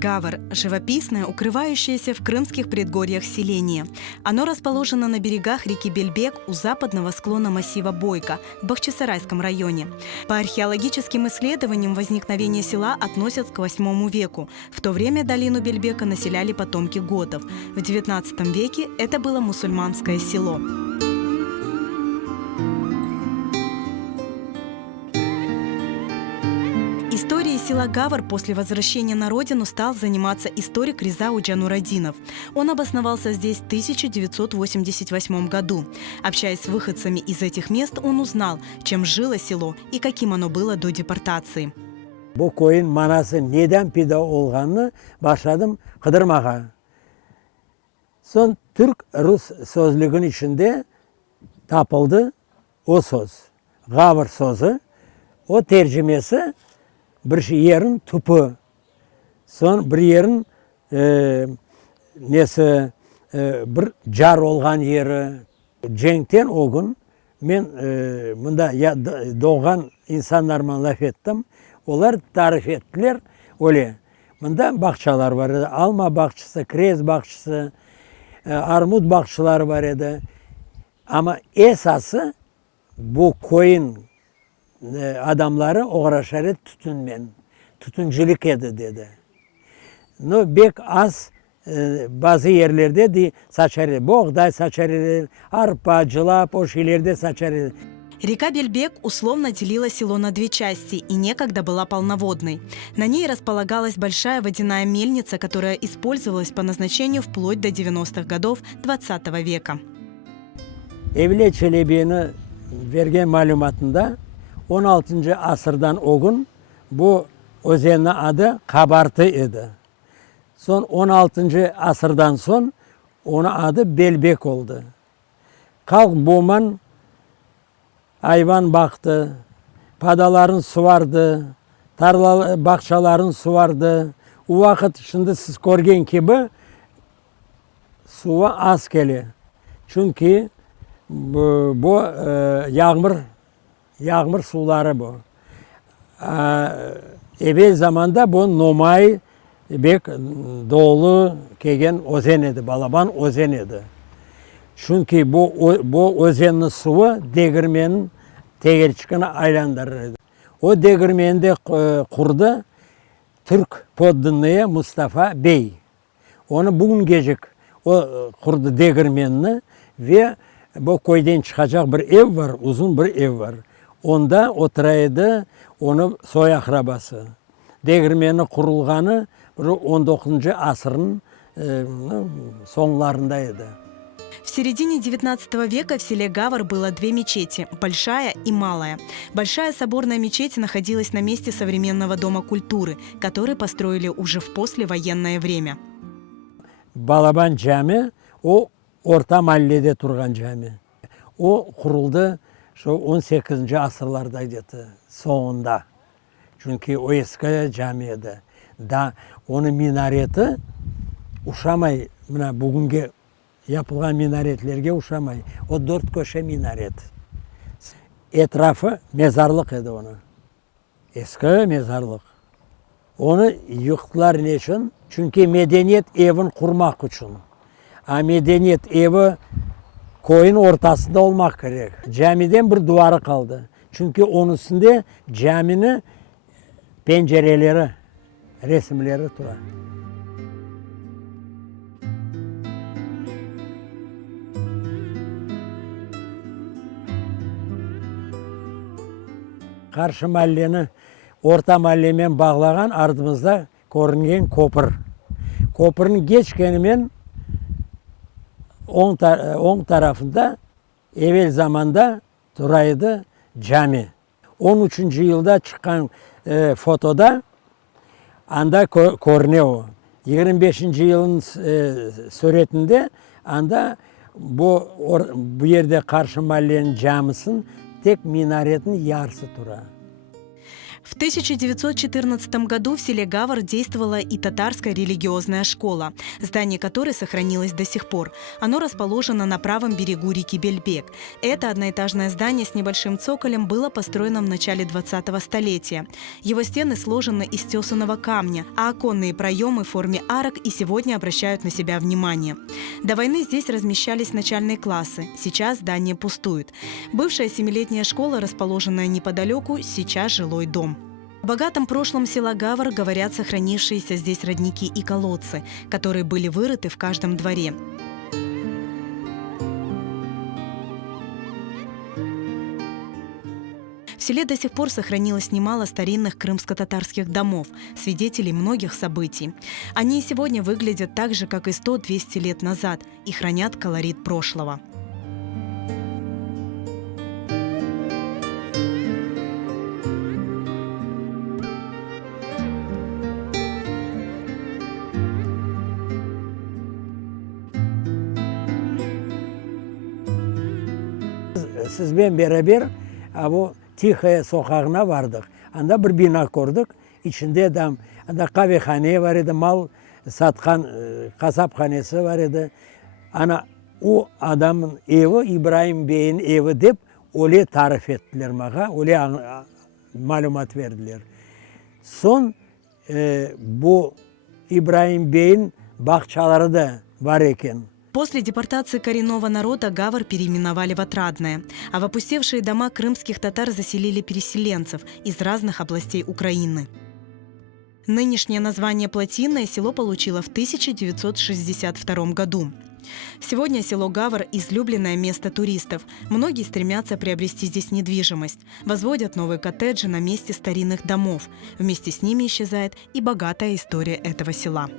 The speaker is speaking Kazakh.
Гавр – живописное, укрывающееся в крымских предгорьях селение. Оно расположено на берегах реки Бельбек у западного склона массива Бойко в Бахчисарайском районе. По археологическим исследованиям возникновение села относят к VIII веку. В то время долину Бельбека населяли потомки готов. В XIX веке это было мусульманское село. Историей села Гавр после возвращения на родину стал заниматься историк Реза Уджанурадинов. Он обосновался здесь в 1988 году. Общаясь с выходцами из этих мест, он узнал, чем жило село и каким оно было до депортации. Bu koyun manası neden pida olğanını başladım kıdırmağa. Son Türk-Rus sözlüğün içinde tapıldı o söz. Gavr sözü. O tercümesi bir yerin tupu. Son bir yerin bir jar olğan yeri. Cenkten o gün men bunda doğan insanlarla laf ettim. Onlar tarif ettiler. Öyle. Bunda bakçalar var idi. Alma bakçısı, krez bakçısı, armut bakçıları var idi. Ama esası bu koyun adamları uğraşarı tütüncülük dedi. No bek az bazı yerlerde de saçarı, buğday saçarı, arpa, cılap o şeylerde saçarı. Река Бельбек условно делила село на две части и некогда была полноводной. На ней располагалась большая водяная мельница, которая использовалась по назначению вплоть до 90-х годов XX века. Evliya Çelebi'nin vergen malumatında 16. asırdan o gün bu özenin adı Kabartı idi. Son 16. asırdan son onun adı Belbek oldu. Kalk Boman hayvan baktı, padaların suvardı, tarla bakçaların suvardı. O vakit şimdi siz görgen gibi suva az geliyor. Çünkü bu yağmur suları bu. Evvel zamanda bu Nomay bek doğulu kegen ozen idi, Balaban ozen idi. Çünkü bu ozenin suyu değirmenin tegerçikine aylandırırdı. O değirmeni de kurdu Türk poddunluya Mustafa Bey. Onu bugün gecik o kurdu değirmenini ve bu koydan çıkacak bir ev var, uzun bir ev var. Onda oturaydı onu soy akrabası. Değirmeni kurulganı 19. asırın sonlarındaydı. В середине XIX века в селе Гавр было две мечети – Большая и Малая. Большая соборная мечеть находилась на месте современного Дома культуры, который построили уже в послевоенное время. Balaban Cami o orta mahallede turgan cami. O kuruldu şu 18. asırlardaydı sonunda. Çünkü o eski camiydi. Da onun minareti uşamay bugünkü yapılan minaretlerge uşamay. O 4 köşe minaret. Etrafı mezarlık idi onu. Eski mezarlık. Onu yıktılar ne için? Çünkü medeniyet evini kurmak için. Medeniyet evi koyun ortasında olmak gerek. Camiden bir duvarı kaldı. Çünkü onun üstünde caminin pencereleri, resimleri durar. Karşı mahalleni orta mahallemen bağlagan ardımızda görüngen köpür. Köpürün geçkenimen on tarafında evvel zamanda duraydı cami. 13. yılda çıkan fotoda anda görünüyor. 25. yılın suretinde anda bu yerde karşı mahallenin camisinin tek minaretin yarısı dura. В 1914 году в селе Гавр действовала и татарская религиозная школа, здание которой сохранилось до сих пор. Оно расположено на правом берегу реки Бельбек. Это одноэтажное здание с небольшим цоколем было построено в начале 20-го столетия. Его стены сложены из тесаного камня, а оконные проемы в форме арок и сегодня обращают на себя внимание. До войны здесь размещались начальные классы. Сейчас здание пустует. Бывшая 7-летняя школа, расположенная неподалеку, сейчас жилой дом. О богатом прошлом села Гавр говорят сохранившиеся здесь родники и колодцы, которые были вырыты в каждом дворе. В селе до сих пор сохранилось немало старинных крымско-татарских домов, свидетелей многих событий. Они и сегодня выглядят так же, как и 100-200 лет назад, и хранят колорит прошлого. Сізбен beraber bu Tixaya sokağına vardık. Anda bir bina kurduk. İçinde de anda kahvehane var idi, mal satkan kasaphanesi var idi. Ana o adamın evi İbrahim Bey'in evi deyip öyle tarif ettiler bana, öyle malumat verdiler. Son bu İbrahim Bey'in bahçeleri de var iken. После депортации коренного народа Гавр переименовали в Отрадное, а в опустевшие дома крымских татар заселили переселенцев из разных областей Украины. Нынешнее название Плотинное село получило в 1962 году. Сегодня село Гавр – излюбленное место туристов. Многие стремятся приобрести здесь недвижимость, возводят новые коттеджи на месте старинных домов. Вместе с ними исчезает и богатая история этого села.